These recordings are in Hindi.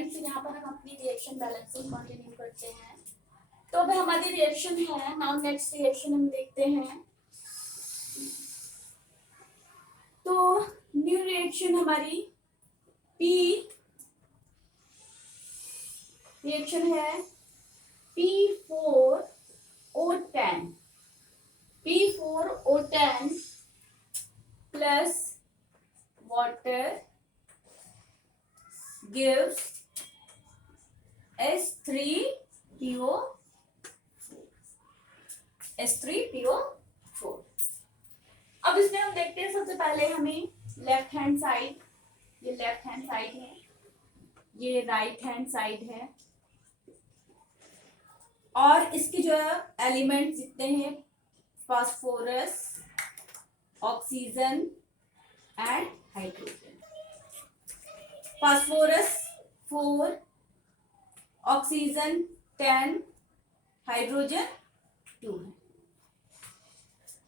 फ्रेंड्स, यहाँ पर हम अपनी रिएक्शन बैलेंसिंग कंटिन्यू करते हैं। तो अब हमारी रिएक्शन है, नाउ नेक्स्ट रिएक्शन हम देखते हैं। तो न्यू रिएक्शन हमारी पी रिएक्शन है P4O10 P4O10 plus water gives H3PO4। अब इसमें हम देखते हैं, सबसे पहले हमें लेफ्ट हैंड साइड, ये लेफ्ट हैंड साइड है, ये राइट हैंड साइड है, और इसके जो एलिमेंट जितने हैं phosphorus, oxygen and hydrogen. Phosphorus 4, oxygen 10, hydrogen 2 है।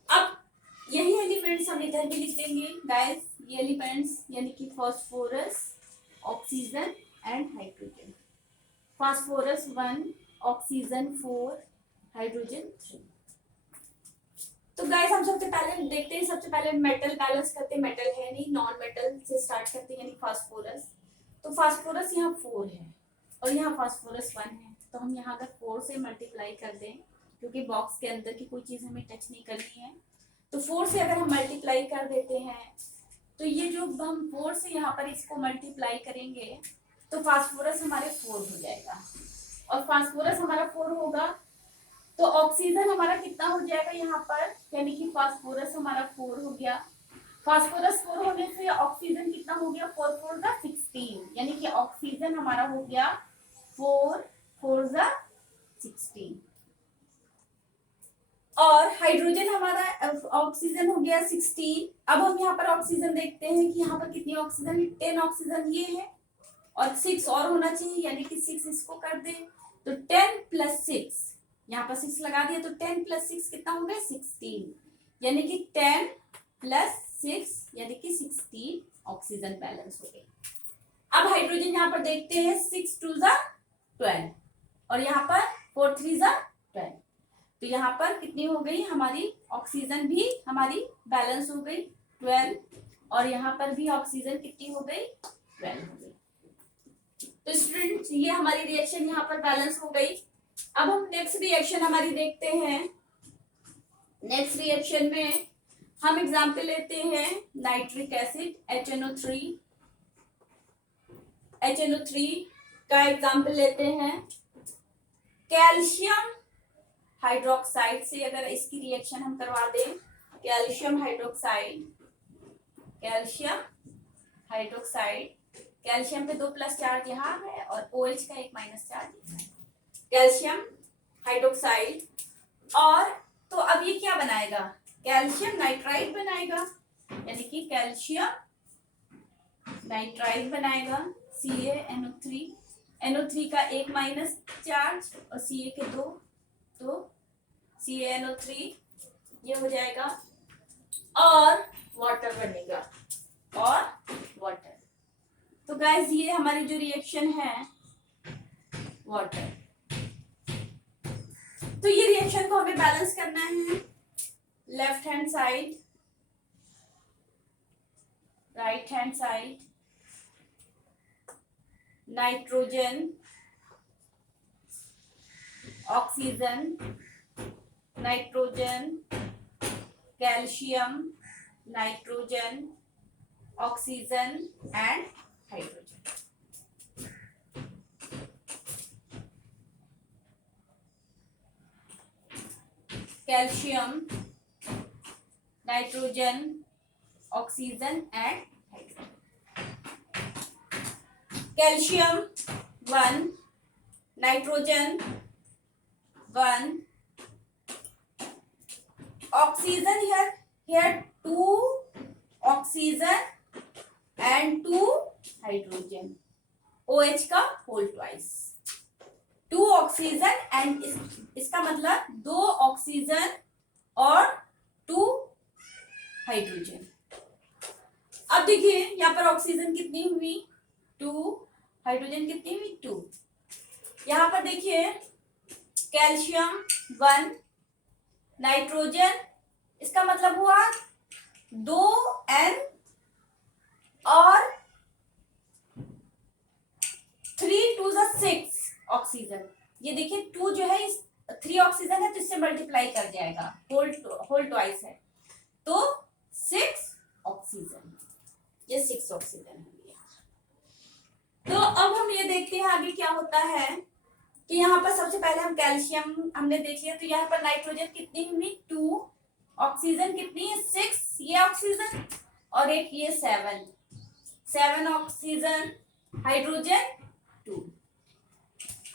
अब यही एलिमेंट्स हम इधर भी लिख देंगे गाइस, ये एलिमेंट्स यानी कि phosphorus, oxygen and hydrogen. Phosphorus 1, oxygen 4, hydrogen 3। तो गाइस हम सबसे पहले देखते हैं, सबसे पहले मेटल बैलेंस करते हैं। मेटल है नहीं, नॉन मेटल से स्टार्ट करते हैं, यानी फास्फोरस। तो फास्फोरस यहाँ 4 है और यहाँ फास्फोरस 1 है, तो हम यहाँ अगर 4 से मल्टीप्लाई कर दें, क्योंकि बॉक्स के अंदर की कोई चीज हमें टच नहीं करनी है, तो 4 से अगर हम मल्टीप्लाई कर देते हैं, तो ये जो हम 4 से यहाँ पर इसको मल्टीप्लाई करेंगे तो फास्फोरस हमारे 4 हो जाएगा, और फास्फोरस हमारा 4 होगा तो ऑक्सीजन हमारा कितना हो जाएगा यहाँ पर, यानी कि फास्फोरस हमारा 4 हो गया। फास्फोरस 4 होने से ऑक्सीजन कितना हो गया, 4 4 का 16, यानी कि ऑक्सीजन हमारा हो गया 4 4 का 16, और हाइड्रोजन हमारा ऑक्सीजन हो गया 16। अब हम यहाँ पर ऑक्सीजन देखते हैं कि यहाँ पर कितनी ऑक्सीजन, 10 ऑक्सीजन ये है, और 6 और होना चाहिए, यानी कि 6 इसको कर दे, तो 10 + 6, यहाँ पर 6 लगा दिया, तो 10 + 6 कितना हो गया, 16, यानी कि 10 + 6 यानी कि 16 ऑक्सीजन बैलेंस हो गई। अब हाइड्रोजन यहाँ पर देखते हैं, 6 2 = 12, और यहाँ पर 4 3 = 12, तो यहाँ पर कितनी हो गई हमारी ऑक्सीजन भी हमारी बैलेंस हो गई 12, और यहाँ पर भी ऑक्सीजन कितनी हो गई, 12 हो गई। तो स्टूडेंट, ये हमारी रिएक्शन यहाँ पर बैलेंस हो गई। अब हम नेक्स्ट रिएक्शन हमारी देखते हैं। नेक्स्ट रिएक्शन में हम एग्जाम्पल लेते हैं नाइट्रिक एसिड HNO3 का एग्जाम्पल लेते हैं। कैल्शियम हाइड्रोक्साइड से अगर इसकी रिएक्शन हम करवा दें, कैल्शियम हाइड्रोक्साइड, कैल्शियम पे 2+ चार्ज यहाँ है और OH का 1- चार्ज है, कैल्शियम हाइड्रोक्साइड। और तो अब ये क्या बनाएगा, कैल्शियम नाइट्राइड बनाएगा, यानी कि कैल्शियम नाइट्राइड बनाएगा, CaNO3, NO3 का 1- चार्ज और Ca के 2, तो CaNO3 ये हो जाएगा, और वाटर बनेगा, और वाटर। तो गाइस ये हमारी जो रिएक्शन है वाटर। तो ये रिएक्शन को हमें बैलेंस करना है, left hand side, right hand side, nitrogen, oxygen, nitrogen, calcium, nitrogen, oxygen and hydrogen. Calcium, nitrogen, oxygen and hydrogen. Calcium 1, nitrogen 1, oxygen here 2 oxygen and 2 hydrogen, OH का होल ट्वाइस, 2 ऑक्सीजन एंड इसका मतलब 2 ऑक्सीजन और 2 हाइड्रोजन। अब देखिए यहाँ पर ऑक्सीजन कितनी हुई, 2, हाइड्रोजन कितनी हुई 2। यहाँ पर देखिए कैल्शियम 1, नाइट्रोजन, इसका मतलब हुआ 2n और 3 2 6 ऑक्सीजन। ये देखिए 2 जो है इस 3 ऑक्सीजन है तो इससे मल्टीप्लाई कर जाएगा, होल ट्वाइस है तो 6 ऑक्सीजन, ये 6 ऑक्सीजन है। तो अब हम ये देखते हैं आगे क्या होता है कि यहाँ पर सबसे पहले हम कैल्शियम हमने देख लिया, तो यहाँ पर नाइट्रोजन कितनी हुई 2, ऑक्सीजन कितनी है 6, ये ऑक्सीजन और एक ये 7 ऑक्सीजन, हाइड्रोजन 2।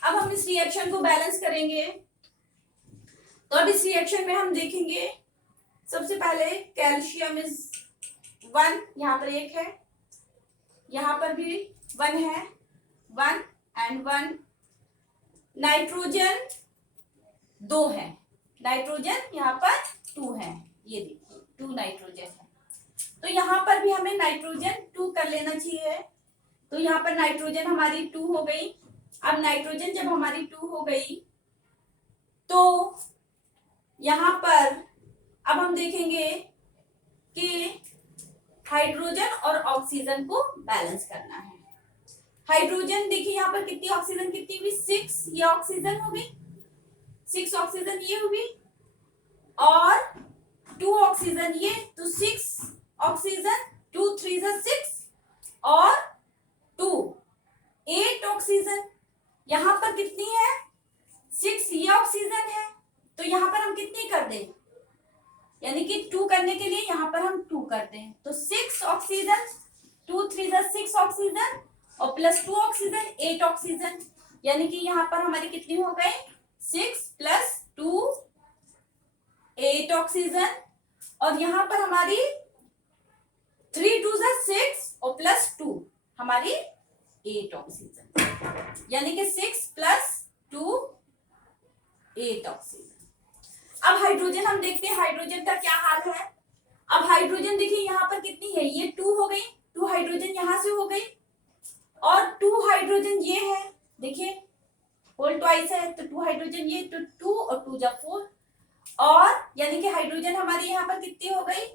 अब हम इस रिएक्शन को बैलेंस करेंगे। तो अब इस रिएक्शन में हम देखेंगे सबसे पहले कैल्शियम इज 1, यहाँ पर 1 है, यहाँ पर भी 1 है, 1 and 1। नाइट्रोजन 2 है, नाइट्रोजन यहाँ पर 2 है, ये देखिए 2 नाइट्रोजन है, तो यहाँ पर भी हमें नाइट्रोजन 2 कर लेना चाहिए। तो यहाँ पर नाइट्रोजन हमारी 2 हो गई। अब नाइट्रोजन जब हमारी 2 हो गई तो यहाँ पर अब हम देखेंगे कि हाइड्रोजन और ऑक्सीजन को बैलेंस करना है। हाइड्रोजन देखिए यहाँ पर कितनी ऑक्सीजन कितनी हुई 6, ये ऑक्सीजन हो गई, 6 ऑक्सीजन ये हुई और 2 ऑक्सीजन ये, तो 6 ऑक्सीजन, 2 3 6 और 2 8 ऑक्सीजन। यहाँ पर कितनी है 6, ये ऑक्सीजन है तो यहाँ पर हम कितनी कर दें, यानी कि 2 करने के लिए यहाँ पर हम 2 करते हैं, तो 6 ऑक्सीजन, 2 3 6 ऑक्सीजन और प्लस 2 ऑक्सीजन 8 ऑक्सीजन, यानी कि यहाँ पर हमारी कितनी हो गई 6 प्लस 2 8 ऑक्सीजन और यहाँ पर हमारी 3 2 6 और प्लस 2 हमारी 8 ऑक्सीजन, यानी कि 6 प्लस 2 8 ऑक्सीजन। अब हाइड्रोजन हम देखते हैं हाइड्रोजन का क्या हाल है। अब हाइड्रोजन देखिए यहाँ पर कितनी है, ये 2 हो गई, 2 हाइड्रोजन यहाँ से हो गई और 2 हाइड्रोजन ये है, देखिए होल ट्वाइस है तो 2 हाइड्रोजन ये, तो 2 और 2 जा 4 और यानी कि हाइड्रोजन हमारी यहाँ पर कितनी हो गई,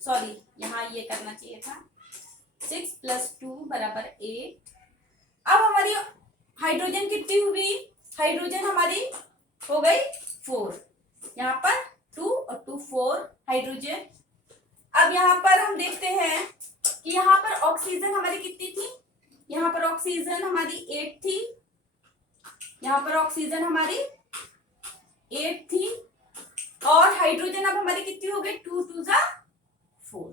सॉरी यहाँ ये करना चाहिए था 6 प्लस 2 बराबर 8। अब हमारी हाइड्रोजन कितनी हुई, हाइड्रोजन हमारी हो गई 4, यहाँ पर 2 और 2 4 हाइड्रोजन। अब यहाँ पर हम देखते हैं कि यहाँ पर ऑक्सीजन हमारी कितनी थी, यहाँ पर ऑक्सीजन हमारी 8 थी, यहाँ पर ऑक्सीजन हमारी 8 थी और हाइड्रोजन अब हमारी कितनी हो गई 2 2 जा 4।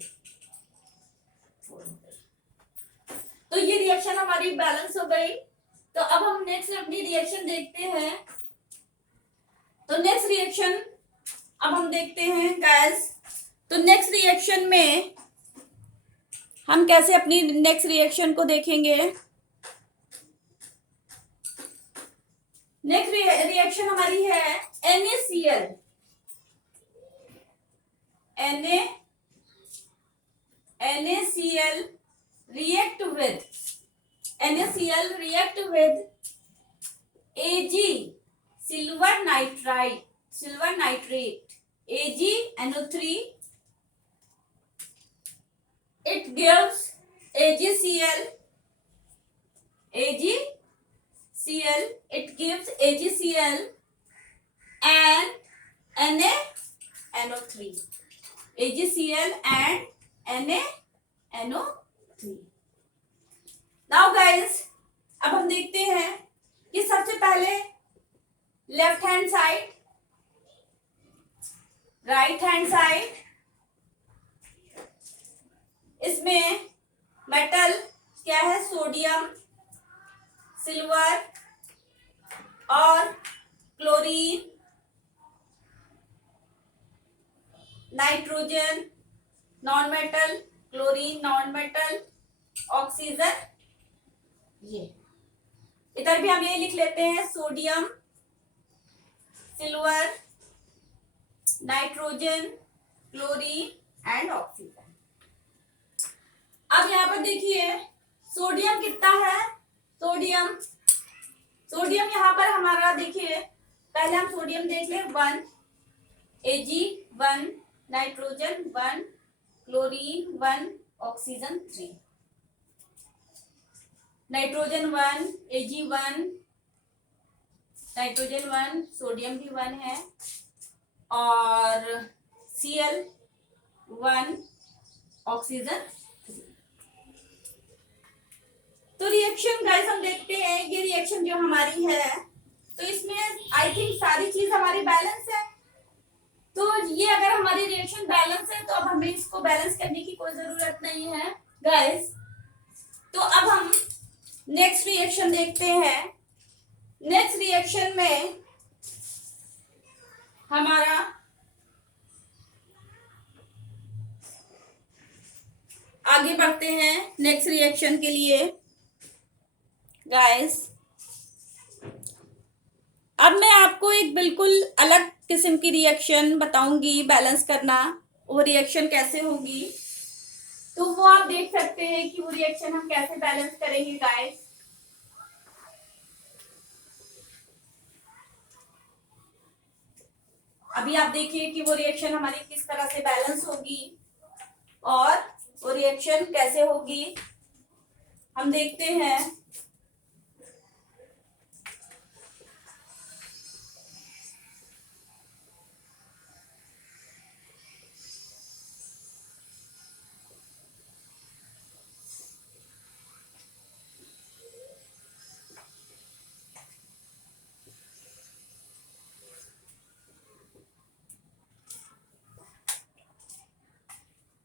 तो ये रिएक्शन हमारी बैलेंस हो गई। तो अब हम नेक्स्ट अपनी रिएक्शन देखते हैं। तो नेक्स्ट रिएक्शन अब हम देखते हैं गाइस। तो नेक्स्ट रिएक्शन में हम कैसे अपनी नेक्स्ट रिएक्शन को देखेंगे। नेक्स्ट रिएक्शन हमारी है NaCl NaCl react with Ag silver nitrate AgNO3, it gives AgCl, it gives AgCl and NaNO3, AgCl and NaNO3। Now guys अब हम देखते हैं कि सबसे पहले left hand side, right hand side, इसमें मेटल क्या है सोडियम, सिल्वर और chlorine, nitrogen non metal, chlorine non metal, oxygen, ये इधर भी हम ये लिख लेते हैं sodium, silver, nitrogen, chlorine and oxygen. अब यहाँ पर देखिए सोडियम कितना है सोडियम, सोडियम यहाँ पर हमारा देखिए, पहले हम सोडियम देख ले, 1 Ag, 1 nitrogen, 1 chlorine, 1 oxygen 3, nitrogen 1 Ag 1 nitrogen 1 sodium भी 1 है और Cl 1 ऑक्सीजन। तो रिएक्शन गाइस हम देखते हैं, ये रिएक्शन जो हमारी है तो इसमें आई थिंक सारी चीज हमारी बैलेंस है। तो ये अगर हमारी रिएक्शन बैलेंस है तो अब हमें इसको बैलेंस करने की कोई जरूरत नहीं है गाइस। तो अब हम नेक्स्ट रिएक्शन देखते हैं। नेक्स्ट रिएक्शन में हमारा आगे बढ़ते हैं नेक्स्ट रिएक्शन के लिए गाइस। अब मैं आपको एक बिल्कुल अलग किस्म की रिएक्शन बताऊंगी बैलेंस करना, वो रिएक्शन कैसे होगी तो वो आप देख सकते हैं कि वो रिएक्शन हम कैसे बैलेंस करेंगे गाइस। अभी आप देखिए कि वो रिएक्शन हमारी किस तरह से बैलेंस होगी और वो रिएक्शन कैसे होगी हम देखते हैं।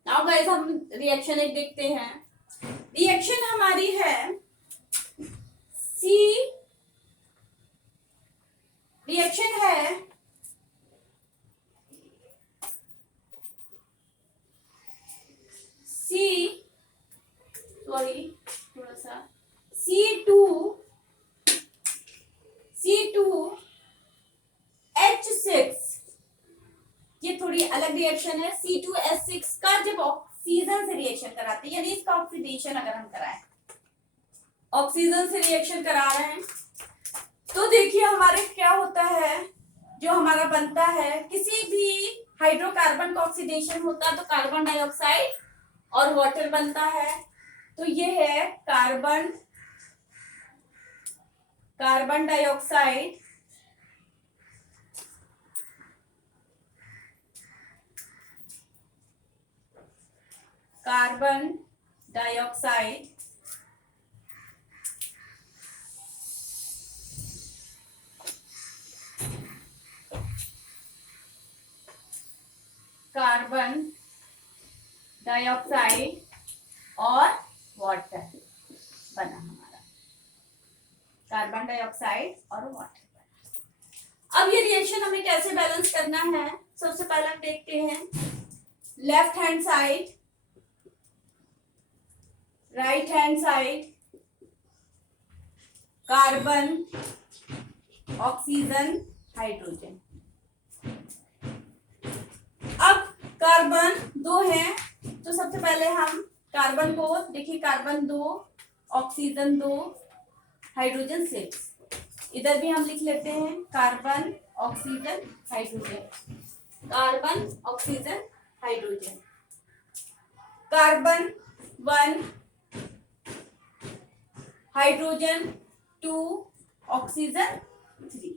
नाउ गाइस हम रिएक्शन एक देखते हैं। रिएक्शन हमारी है सी, रिएक्शन है सी, सॉरी थोड़ा सा, C2H6, ये थोड़ी अलग रिएक्शन है। C2H6 का जब ऑक्सीजन से रिएक्शन कराते हैं, यानी इसका ऑक्सीडेशन अगर हम कराएं, ऑक्सीजन से रिएक्शन करा रहे हैं तो देखिए हमारे क्या होता है, जो हमारा बनता है किसी भी हाइड्रोकार्बन का ऑक्सीडेशन होता है तो कार्बन डाइऑक्साइड और वाटर बनता है। तो ये है carbon dioxide carbon dioxide carbon dioxide और वाटर बना हमारा, कार्बन डाइऑक्साइड और वाटर बना। अब ये रिएक्शन हमें कैसे बैलेंस करना है, सबसे पहले हम देखते हैं left hand side, right hand side, carbon, oxygen, hydrogen. अब कार्बन 2 है तो सबसे पहले हम कार्बन को देखिए, कार्बन 2, ऑक्सीजन 2, हाइड्रोजन 6। इधर भी हम लिख लेते हैं carbon, oxygen, hydrogen, carbon, oxygen, hydrogen. Carbon 1, hydrogen 2, oxygen 3।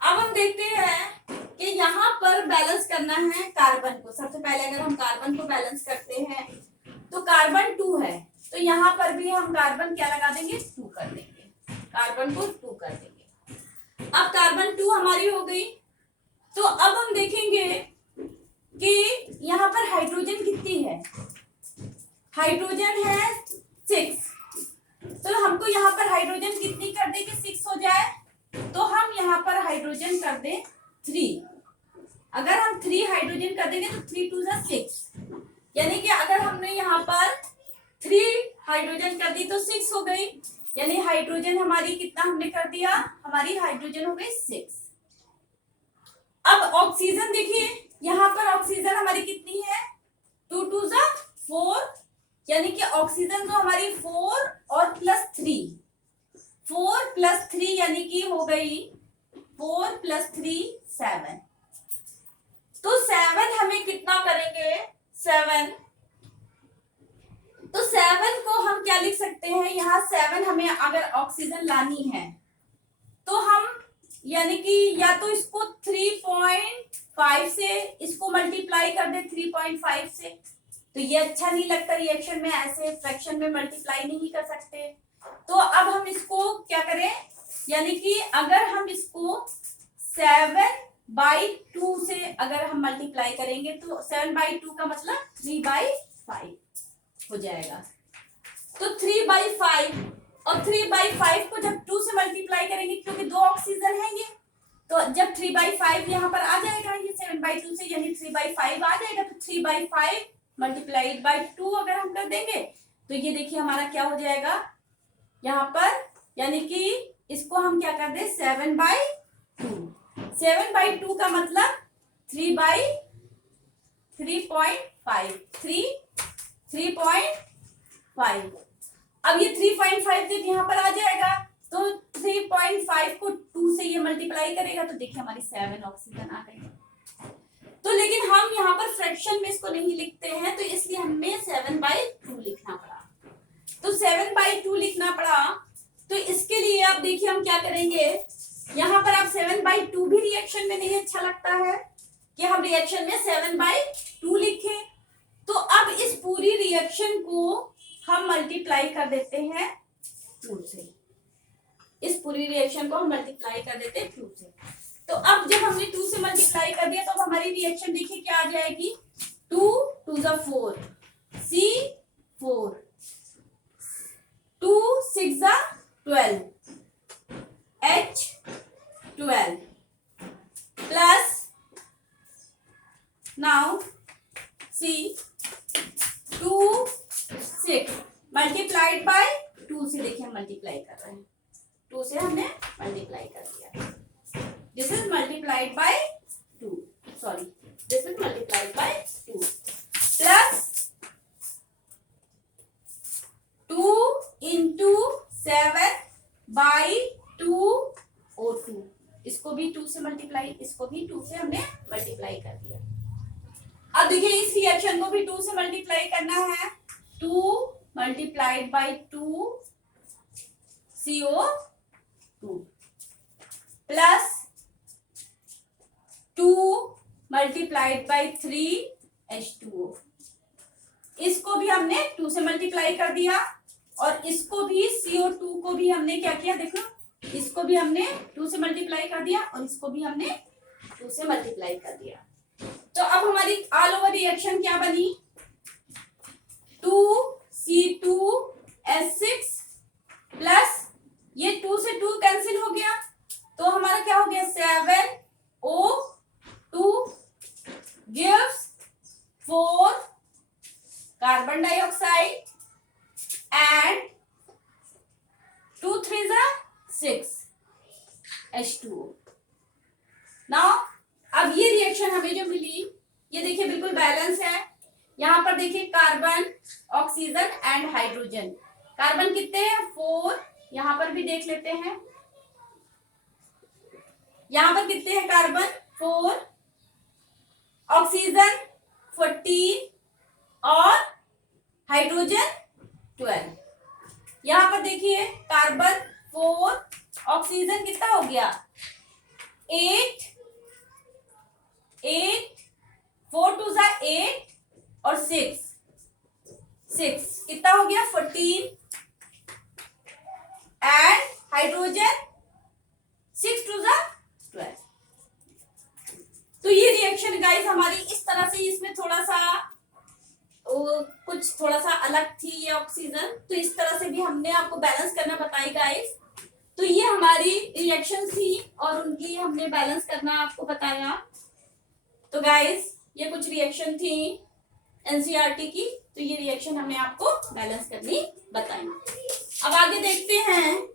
अब हम देखते हैं कि यहाँ पर बैलेंस करना है कार्बन को। सबसे पहले अगर हम कार्बन को बैलेंस करते हैं तो कार्बन 2 है तो यहाँ पर भी हम कार्बन क्या लगा देंगे, 2 कर देंगे, कार्बन को 2 कर देंगे। अब कार्बन 2 हमारी हो गई। तो अब हम देखेंगे कि यहाँ पर हाइड्रोजन कितनी है, हाइड्रोजन है 6। तो हमको यहाँ पर हाइड्रोजन कितनी कर दे कि 6 हो जाए, तो हम यहाँ पर हाइड्रोजन कर दें 3। अगर हम 3 हाइड्रोजन कर देंगे तो 3 2 6, यानी कि अगर हमने यहाँ पर 3 हाइड्रोजन कर दी तो 6 हो गई, यानी हाइड्रोजन हमारी कितना हमने कर दिया, हमारी हाइड्रोजन हो गई 6। अब ऑक्सीजन देखिए, यहाँ पर ऑक्सीजन हमारी कितनी है, 2 2 4, यानी कि ऑक्सीजन ऑक्सीजन तो हमारी 4 और +3, 4 + 3 यानी कि हो गई 4 + 3 7। तो 7 हमें कितना करेंगे 7, तो 7 को हम क्या लिख सकते हैं, यहाँ 7 हमें अगर ऑक्सीजन लानी है तो हम यानी कि या तो इसको 3.5 से इसको मल्टीप्लाई कर दे 3.5 से, तो ये अच्छा नहीं लगता रिएक्शन में, ऐसे फ्रैक्शन में मल्टीप्लाई नहीं कर सकते। तो अब हम इसको क्या करें, यानी कि अगर हम इसको 7/2 से अगर हम मल्टीप्लाई करेंगे तो 7/2 का मतलब 3/5 हो जाएगा। तो 3/5 और 3/5 को जब 2 से मल्टीप्लाई करेंगे, क्योंकि 2 ऑक्सीजन है ये, तो जब 3/5 यहाँ पर आ जाएगा, ये 7/2 से यानी 3/5 आ जाएगा, तो 3/5 मल्टीप्लाइड बाई 2 अगर हम कर देंगे तो ये देखिए हमारा क्या हो जाएगा यहाँ पर, यानी कि इसको हम क्या कर दे 7/2, 7/2 का मतलब 3/5 अब ये 3.5 जब यहाँ पर आ जाएगा तो 3.5 को 2 से ये मल्टीप्लाई करेगा, तो देखिए हमारी 7 ऑक्सीजन आ गई। तो लेकिन हम यहाँ पर फ्रैक्शन में इसको नहीं लिखते हैं, तो इसलिए हमें 7/2 लिखना पड़ा। तो 7/2 लिखना पड़ा, तो इसके लिए आप देखिए हम क्या करेंगे, यहाँ पर आप 7/2 भी रिएक्शन में नहीं अच्छा लगता है कि हम रिएक्शन में 7/2 लिखें, तो अब इस पूरी रिएक्शन को हम मल्टीप्लाई कर देते हैं 2 से, इस पूरी रिएक्शन को हम मल्टीप्लाई कर देते हैं 2 से। तो अब जब हमने 2 से मल्टीप्लाई कर दिया तो हमारी रिएक्शन देखिए क्या आ जाएगी, 2 2 4 C4, 2 6 12 H12 plus now C 2 6 multiplied by 2 से, देखिए हम मल्टीप्लाई कर रहे हैं, 2 से हमने मल्टीप्लाई कर दिया, this is multiplied by 2, sorry this is multiplied by 2 plus 2 into 7/2 O2, इसको भी 2 से मल्टीप्लाई, इसको भी 2 से हमने मल्टीप्लाई कर दिया। अब देखिए इस रिएक्शन को भी 2 से मल्टीप्लाई करना है, 2 multiplied by 2 CO2 plus 2 multiplied by 3 H2O, इसको भी हमने 2 से मल्टीप्लाई कर दिया, और इसको भी CO2 को भी हमने क्या किया, देखो इसको भी हमने 2 से मल्टीप्लाई कर दिया और इसको भी हमने 2 से मल्टीप्लाई कर दिया। तो अब हमारी ऑल ओवर रिएक्शन क्या बनी, 2C2H6 प्लस ये 2 से 2 कैंसिल हो गया, तो हमारा क्या हो गया 7O2 gives 4 carbon dioxide and 2 3 6 H2O। Now अब ये रिएक्शन हमें जो मिली, ये देखिए बिल्कुल बैलेंस है, यहाँ पर देखिए carbon, oxygen and hydrogen, carbon कितने हैं 4, यहाँ पर भी देख लेते हैं, यहाँ पर कितने हैं कार्बन 4, ऑक्सीजन 14 और हाइड्रोजन 12। यहाँ पर देखिए कार्बन 4, ऑक्सीजन कितना हो गया 8 4 2 8 और 6 कितना हो गया 14 एंड हाइड्रोजन 6 2 12। तो ये रिएक्शन गाइस हमारी इस तरह से, इसमें थोड़ा सा कुछ थोड़ा सा अलग थी ये ऑक्सीजन, तो इस तरह से भी हमने आपको बैलेंस करना बताई गाइस। तो ये हमारी रिएक्शन थी और उनकी हमने बैलेंस करना आपको बताया। तो गाइस ये कुछ रिएक्शन थी एनसीईआरटी की, तो ये रिएक्शन हमने आपको बैलेंस करनी बताई। अब आगे देखते हैं